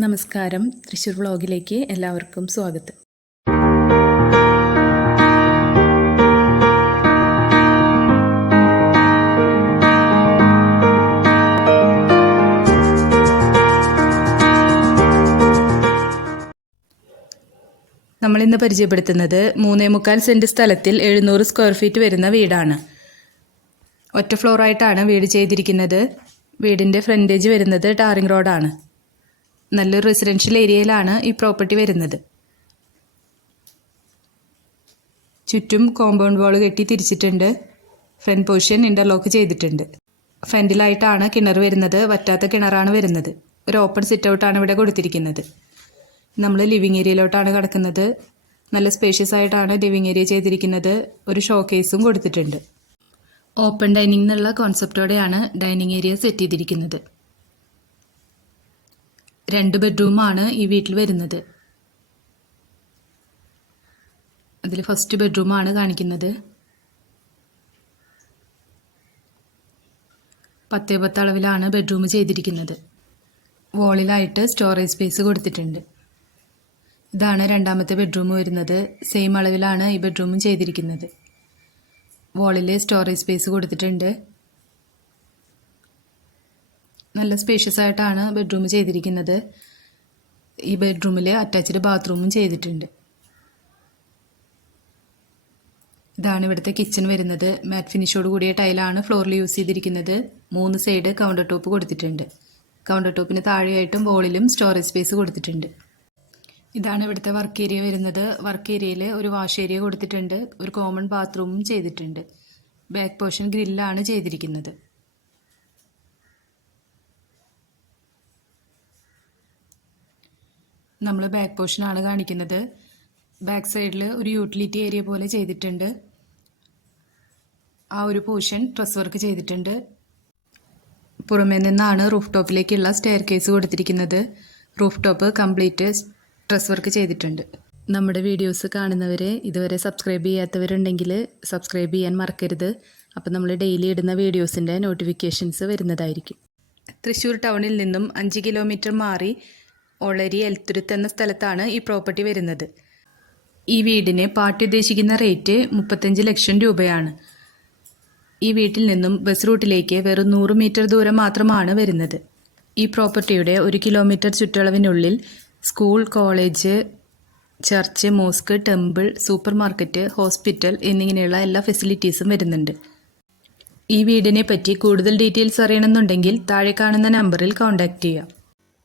നമസ്കാരം. തൃശ്ശൂർ വ്ളോഗിലേക്ക് എല്ലാവർക്കും സ്വാഗതം. നമ്മളിന്ന് പരിചയപ്പെടുത്തുന്നത് മൂന്നേ മുക്കാൽ സെന്റ് സ്ഥലത്തിൽ എഴുന്നൂറ് സ്ക്വയർ ഫീറ്റ് വരുന്ന വീടാണ്. ഒറ്റ ഫ്ലോറായിട്ടാണ് വീട് ചെയ്തിരിക്കുന്നത്. വീടിന്റെ ഫ്രണ്ടേജ് വരുന്നത് ടാറിംഗ് റോഡാണ്. നല്ലൊരു റെസിഡൻഷ്യൽ ഏരിയയിലാണ് ഈ പ്രോപ്പർട്ടി വരുന്നത്. ചുറ്റും കോമ്പൗണ്ട് വാൾ കെട്ടി തിരിച്ചിട്ടുണ്ട്. ഫ്രണ്ട് പോർഷൻ ഇന്റർലോക്ക് ചെയ്തിട്ടുണ്ട്. ഫ്രണ്ടിലായിട്ടാണ് കിണർ വരുന്നത്. വറ്റാത്ത കിണറാണ് വരുന്നത്. ഒരു ഓപ്പൺ സിറ്റ് ഔട്ടാണ് ഇവിടെ കൊടുത്തിരിക്കുന്നത്. നമ്മൾ ലിവിങ് ഏരിയയിലോട്ടാണ് കിടക്കുന്നത്. നല്ല സ്പേഷ്യസ് ആയിട്ടാണ് ലിവിങ് ഏരിയ ചെയ്തിരിക്കുന്നത്. ഒരു ഷോ കേസും കൊടുത്തിട്ടുണ്ട്. ഓപ്പൺ ഡൈനിങ് എന്നുള്ള കോൺസെപ്റ്റോടെയാണ് ഡൈനിങ് ഏരിയ സെറ്റ് ചെയ്തിരിക്കുന്നത്. രണ്ട് ബെഡ്റൂമാണ് ഈ വീട്ടിൽ വരുന്നത്. അതിൽ ഫസ്റ്റ് ബെഡ്റൂമാണ് കാണിക്കുന്നത്. പത്തേ പത്ത് അളവിലാണ് ബെഡ്റൂം ചെയ്തിരിക്കുന്നത്. വോളിലായിട്ട് സ്റ്റോറേജ് സ്പേസ് കൊടുത്തിട്ടുണ്ട്. ഇതാണ് രണ്ടാമത്തെ ബെഡ്റൂം വരുന്നത്. സെയിം അളവിലാണ് ഈ ബെഡ്റൂമും ചെയ്തിരിക്കുന്നത്. വോളിൽ സ്റ്റോറേജ് സ്പേസ് കൊടുത്തിട്ടുണ്ട്. നല്ല സ്പേഷ്യസ് ആയിട്ടാണ് ബെഡ്റൂം ചെയ്തിരിക്കുന്നത്. ഈ ബെഡ്റൂമിൽ അറ്റാച്ച്ഡ് ബാത്റൂമും ചെയ്തിട്ടുണ്ട്. ഇതാണ് ഇവിടുത്തെ കിച്ചൺ വരുന്നത്. മാറ്റ് ഫിനിഷോട് കൂടിയ ടൈലാണ് ഫ്ലോറിൽ യൂസ് ചെയ്തിരിക്കുന്നത്. മൂന്ന് സൈഡ് കൗണ്ടർ ടോപ്പ് കൊടുത്തിട്ടുണ്ട്. കൗണ്ടർ ടോപ്പിന് താഴെയായിട്ടും വോളിലും സ്റ്റോറേജ് സ്പേസ് കൊടുത്തിട്ടുണ്ട്. ഇതാണ് ഇവിടുത്തെ വർക്ക് ഏരിയ വരുന്നത്. വർക്ക് ഏരിയയിൽ ഒരു വാഷ് ഏരിയ കൊടുത്തിട്ടുണ്ട്. ഒരു കോമൺ ബാത്റൂമും ചെയ്തിട്ടുണ്ട്. ബാക്ക് പോർഷൻ ഗ്രില്ലാണ് ചെയ്തിരിക്കുന്നത്. നമ്മൾ ബാക്ക് പോർഷനാണ് കാണിക്കുന്നത്. ബാക്ക് സൈഡിൽ ഒരു യൂട്ടിലിറ്റി ഏരിയ പോലെ ചെയ്തിട്ടുണ്ട്. ആ ഒരു പോർഷൻ ഡ്രസ് വർക്ക് ചെയ്തിട്ടുണ്ട്. പുറമേ നിന്നാണ് റൂഫ് ടോപ്പിലേക്കുള്ള സ്റ്റെയർ കേസ് കൊടുത്തിരിക്കുന്നത്. Roof top complete dress work ചെയ്തിട്ടുണ്ട്. നമ്മുടെ വീഡിയോസ് കാണുന്നവരെ ഇതുവരെ സബ്സ്ക്രൈബ് ചെയ്യാത്തവരുണ്ടെങ്കിൽ സബ്സ്ക്രൈബ് ചെയ്യാൻ മറക്കരുത്. അപ്പോൾ നമ്മൾ ഡെയിലി ഇടുന്ന വീഡിയോസിന്റെ നോട്ടിഫിക്കേഷൻസ് വരുന്നതായിരിക്കും. തൃശ്ശൂർ ടൗണിൽ നിന്നും അഞ്ച് കിലോമീറ്റർ മാറി ഒളരി എൽത്തുരുത്ത് എന്ന സ്ഥലത്താണ് ഈ പ്രോപ്പർട്ടി വരുന്നത്. ഈ വീടിന് പാർട്ടി ഉദ്ദേശിക്കുന്ന റേറ്റ് മുപ്പത്തഞ്ച് ലക്ഷം രൂപയാണ്. ഈ വീട്ടിൽ നിന്നും ബസ് റൂട്ടിലേക്ക് വെറും നൂറ് മീറ്റർ ദൂരം മാത്രമാണ് വരുന്നത്. ഈ പ്രോപ്പർട്ടിയുടെ ഒരു kilometre ചുറ്റളവിനുള്ളിൽ school college church mosque temple supermarket hospital എന്നിങ്ങനെയുള്ള എല്ലാ ഫെസിലിറ്റീസും വരുന്നുണ്ട്. ഈ വീടിനെ പറ്റി കൂടുതൽ ഡീറ്റെയിൽസ് അറിയണമെന്നുണ്ടെങ്കിൽ താഴെ കാണുന്ന നമ്പറിൽ കോൺടാക്റ്റ് ചെയ്യാം.